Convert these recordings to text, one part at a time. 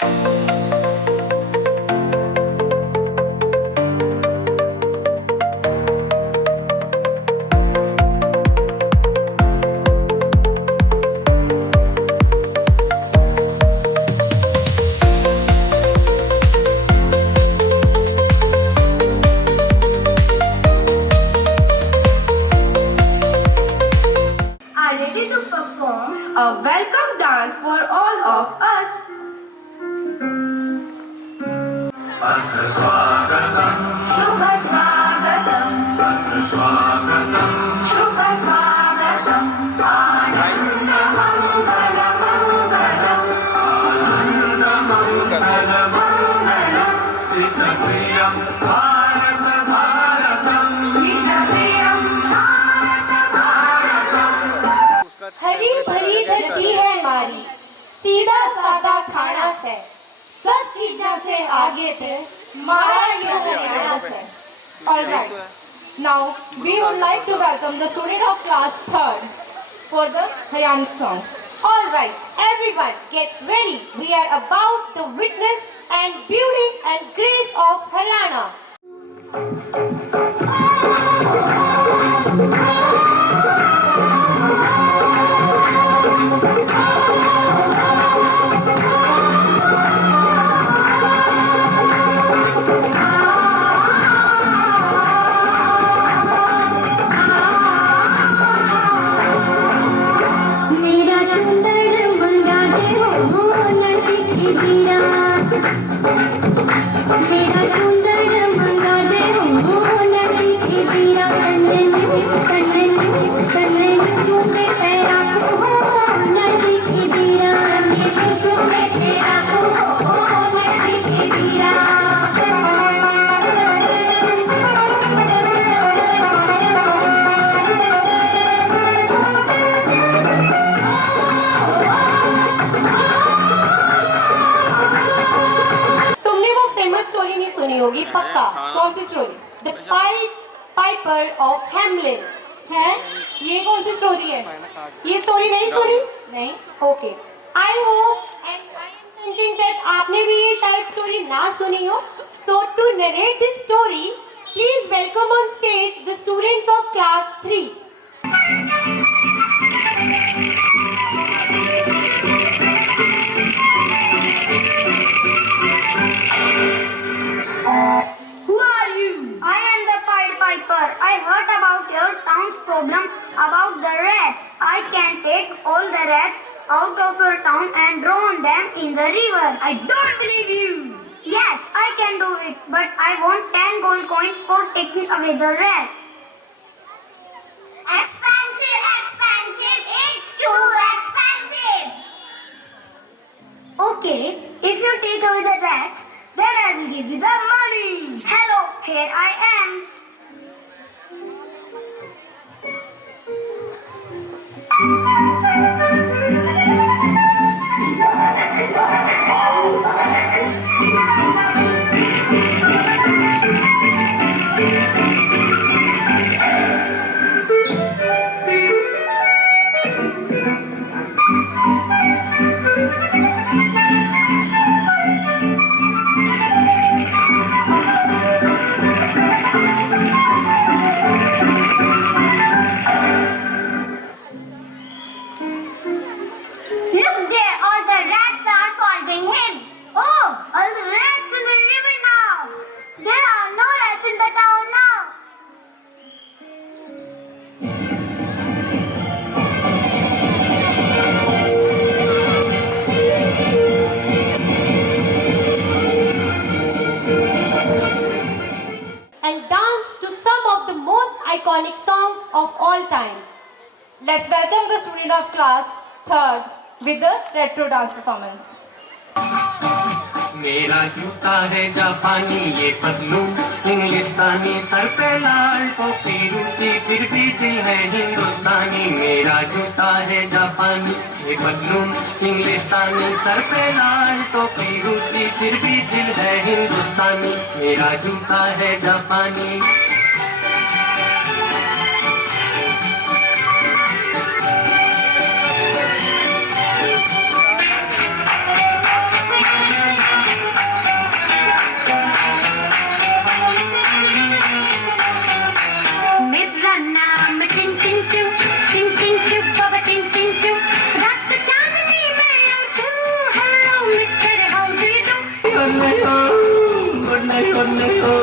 Are ready to perform a welcome dance for all of us. शुभ स्वागतम शुभ स्वागतम आनंद मंगल मंगलम प्रियं भारत भारतम हरी भरी धरती है हमारी, सीधा साधा खाना से, सब चीज़ों से आगे थे, मारा यो हरियाणा से. All right. Now we would like to welcome the student of class 3rd for the Haryana song. All right, everyone, get ready. We are about to witness and beauty and grace of Haryana. मेरा चंदन मंगा दे हो नदी की बीरा मेरा चंदन मंगा दे हो नदी की बीरा कन्ने में तुम्हें तेरा हो नदी की बीरा तुम्हें तेरा हो नदी की बीरा तुमने वो फेमस स्टोरी नहीं सुनी होगी पक्का. कौन सी story? The piper of Hamelin है. ये कौन सी स्टोरी है? ये स्टोरी नहीं सुनी? नहीं. Okay. I hope and I am thinking that आपने भी ये शायद स्टोरी ना सुनी हो. So to narrate this story please welcome on stage the students of class 3. Who are you? I am the Pied Piper. I heard about your town's problem about the rats. I can take all the rats out of your town and drown them in the river. I don't believe you. Yes, I can do it, but I want 10 gold coins for taking away the rats. Expensive, expensive. It's too expensive. Okay, if you take away the rats, then I will give you the money. Hello, here I am. Look there, all the rats are following him. Oh, all the rats in the river now. There are no rats in the town now. And dance to some of the most iconic songs of all time. Let's welcome the student of class 3rd with the retro dance performance. मेरा जूता है जापानी ये Patlu इंग्लिस्तानी sir पे लाल टोपी रूसी फिर भी दिल है हिंदुस्तानी. मेरा जूता है जापानी ये पतलू इंग्लिस्तानी सर पे लाल टोपी रूसी फिर भी दिल है हिंदुस्तानी. मेरा जूता है जापानी. night, oh, good night, good night, oh,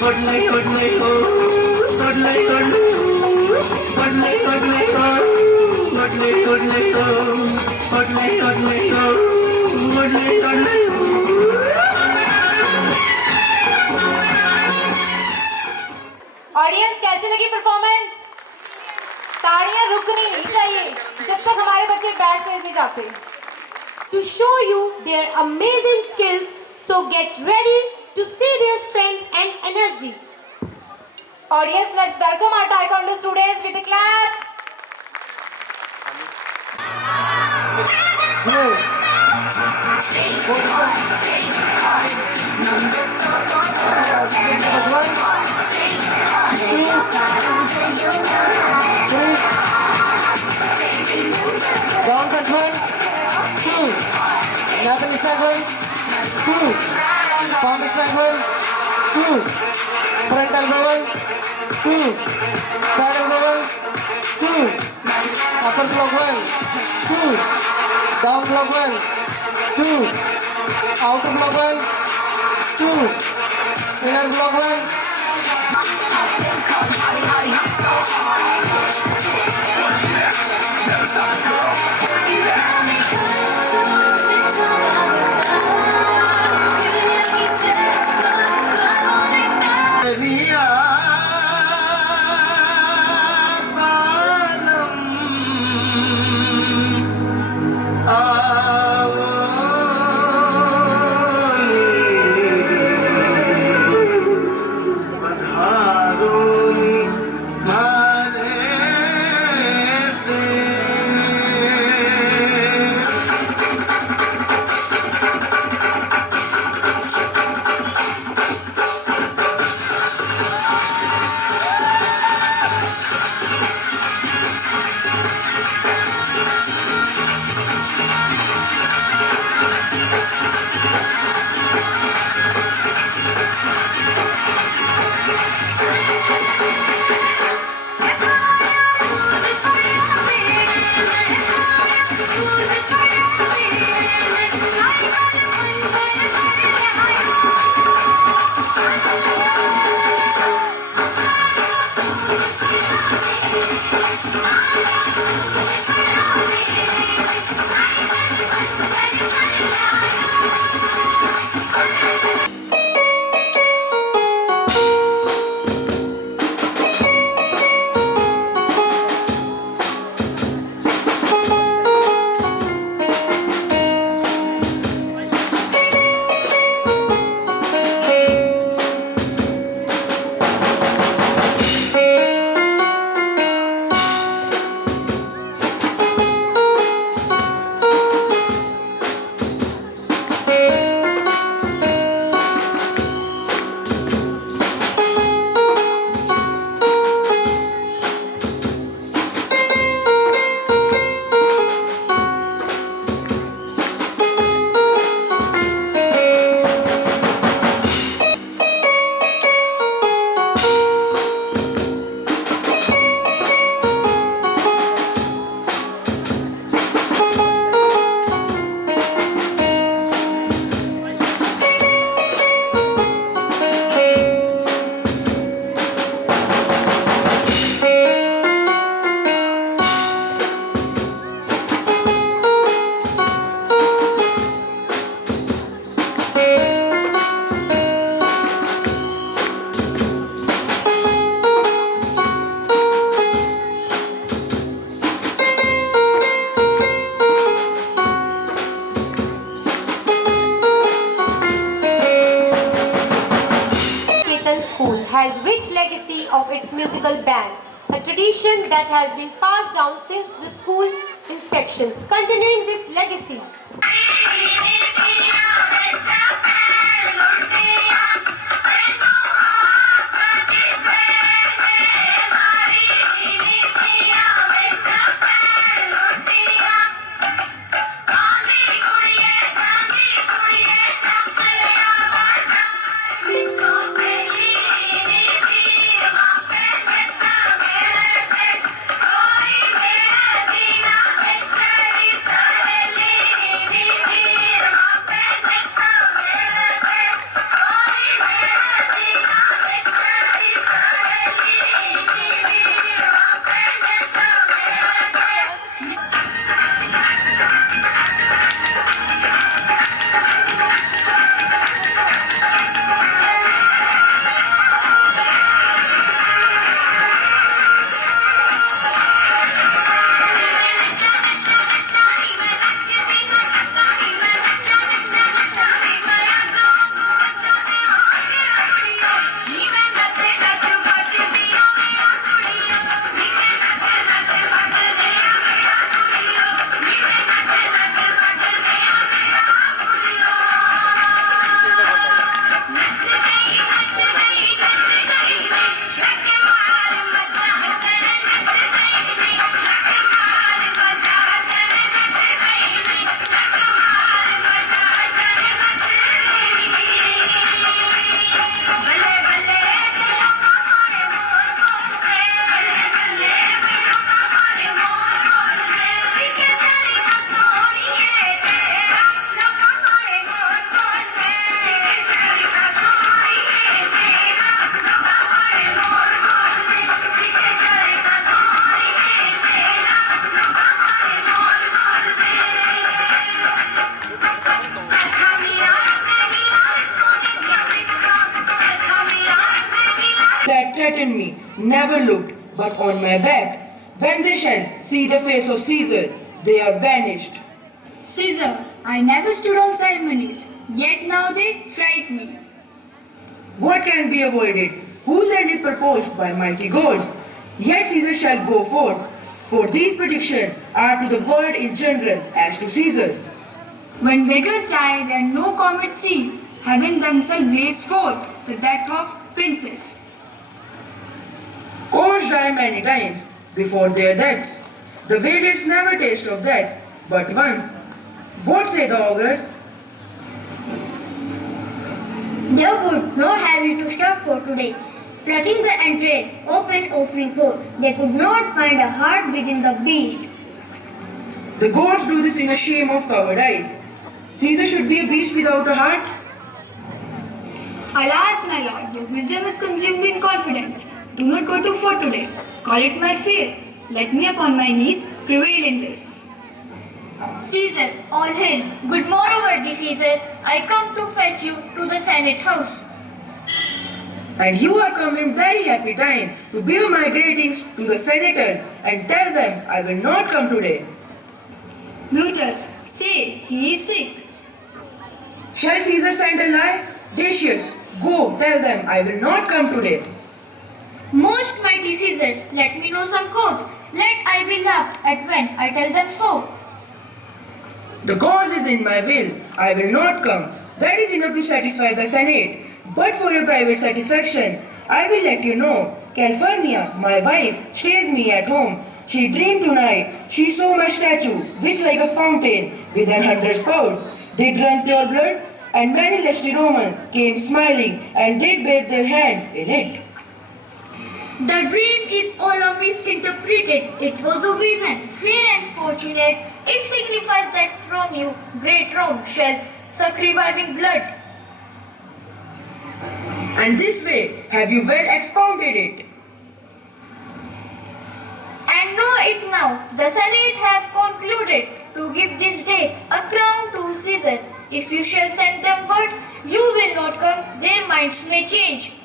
good night, good night, oh, good night, good night, good night, good night, oh, good night, good night, oh, good night, good night, oh, good night, good night, audience कैसी लगी performance? ताड़ियां रुकनी नहीं चाहिए जब तक हमारे बच्चे back stage नहीं जाते. To show you their amazing skills, so get ready to see their strength and energy. Audience, let's welcome our Taekwondo students with a clap. Down segment, 2. Japanese segment, 2. Palm segment, 2. Front elbow, 2. Side elbow, 2. Upper block 1, 2. Down block 1, 2. Outer block 1, 2. Inner block 1. Has rich legacy of its musical band, a tradition that has been passed down since the school inspections. Continuing this legacy, threatened me never looked but on my back. When they shall see the face of Caesar, they are vanished. Caesar, I never stood on ceremonies, yet now they fright me. What can be avoided? Whose end is proposed by mighty gods? Yet Caesar shall go forth, for these predictions are to the world in general as to Caesar. When beggars die, there no comet see, heaven themselves blaze forth the death of princes. Courts die many times before their deaths. The valiants never taste of death, but once. What say the augurs? There would no heavy to stuff for today. Plucking the entrail of an offering for, they could not find a heart within the beast. The gods do this in a shame of covered eyes. Caesar should be a beast without a heart. Alas, my lord, your wisdom is consumed in confidence. Do not go too far today. Call it my fear. Let me upon my knees prevail in this. Caesar, all hail. Good morrow, worthy Caesar. I come to fetch you to the Senate house. And you are come in very happy time to bear my greetings to the senators and tell them I will not come today. Brutus, say he is sick. Shall Caesar send a lie? Decius, go tell them I will not come today. Most mighty Caesar, let me know some cause. Let I be laughed at when I tell them so. The cause is in my will. I will not come. That is enough to satisfy the Senate. But for your private satisfaction, I will let you know. Calphurnia, my wife, stays me at home. She dreamed tonight. She saw my statue, which like a fountain, with 100 spouts, did run pure blood, and many lusty Romans came smiling and did bathe their hand in it. The dream is all misinterpreted. It was a vision, fair and fortunate. It signifies that from you, great Rome shall suck reviving blood. And this way have you well expounded it. And know it now, the Senate has concluded to give this day a crown to Caesar. If you shall send them word, you will not come, their minds may change.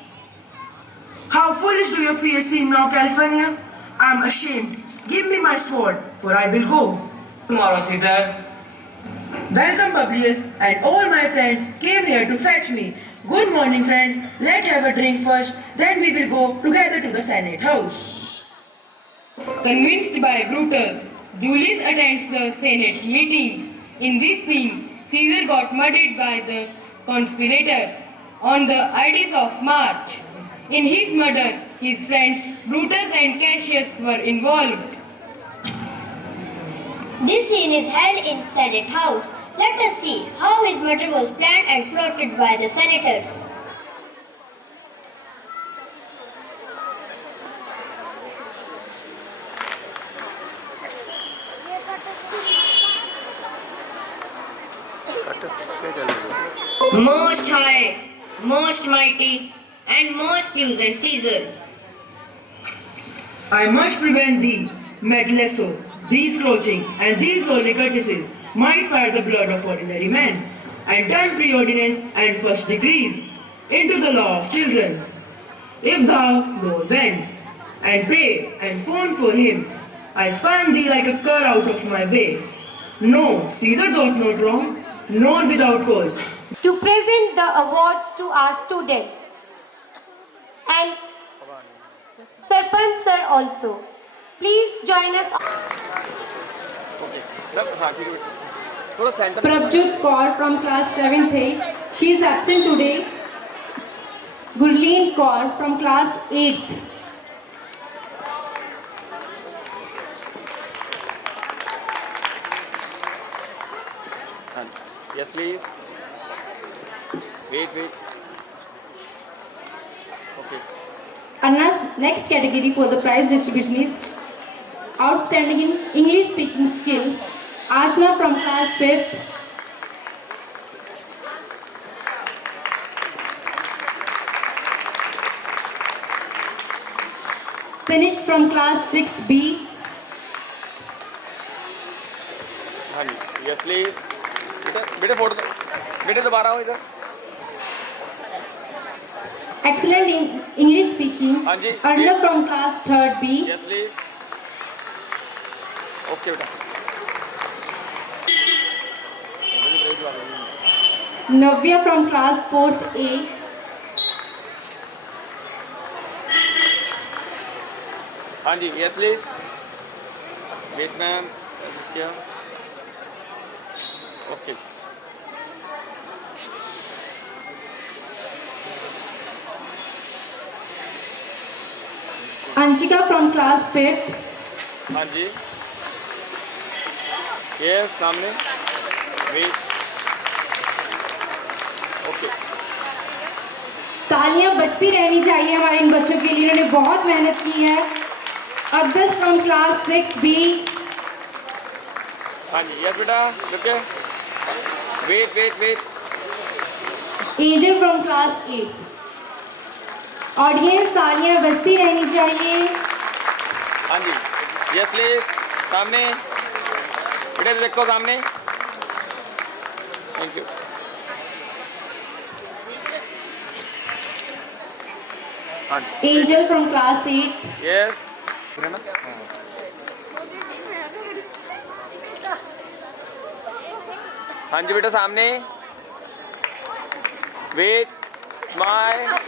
How foolish do your fears seem now, Calphurnia? I am ashamed. Give me my sword, for I will go. Tomorrow, Caesar. Welcome, Publius, and all my friends came here to fetch me. Good morning, friends. Let's have a drink first, then we will go together to the Senate house. Convinced by Brutus, Julius attends the Senate meeting. In this scene, Caesar got murdered by the conspirators on the Ides of March. In his murder, his friends Brutus and Cassius were involved. This scene is held in Senate House. Let us see how his murder was planned and plotted by the senators. Most high, most mighty, and most puissant Caesar, I must prevent thee, Metlesso. These crouching and these lowly courtesies might fire the blood of ordinary men, and turn preordinance and first decrees into the law of children. If thou, Lord, bend and pray and fawn for him, I spurn thee like a cur out of my way. No, Caesar doth not wrong, nor without cause. To present the awards to our students and Sarpanch sir also. Please join us. Prabjot Kaur from class 7th A. She is absent today. Gurleen Kaur from class 8th. Yes, please. Wait. Okay. Anna's next category for the prize distribution is Outstanding in English Speaking Skill. Ashna from class 5th. Finished from class 6B. हाँ जी. Yes, please. बेटे photo बेटे दोबारा आओ इधर. Excellent in English speaking. हाँ जी, Arnav please. from class 3rd B. Yes, please. Okay, बेटा. Navya from class 4th A. हाँ जी, yes, please. Wait, ma'am. क्या? Okay. Anshika from class 5th. हाँ जी. Yes, सामने. Wait. Okay. तालियां बजती रहनी चाहिए हमारे इन बच्चों के लिए, इन्होंने बहुत मेहनत की है. Agdas from class 6B. हाँ जी, yes, बेटा. रुके. Wait, wait, wait. Angel from class 8. Audience तालियां बजती रहनी चाहिए. हाँ जी. Yes, please. सामने. बेटा देखो सामने. Thank you. हाँ जी. Angel from class 8. Yes. हाँ जी बेटा सामने. Wait. Smile.